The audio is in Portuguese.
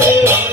Deus.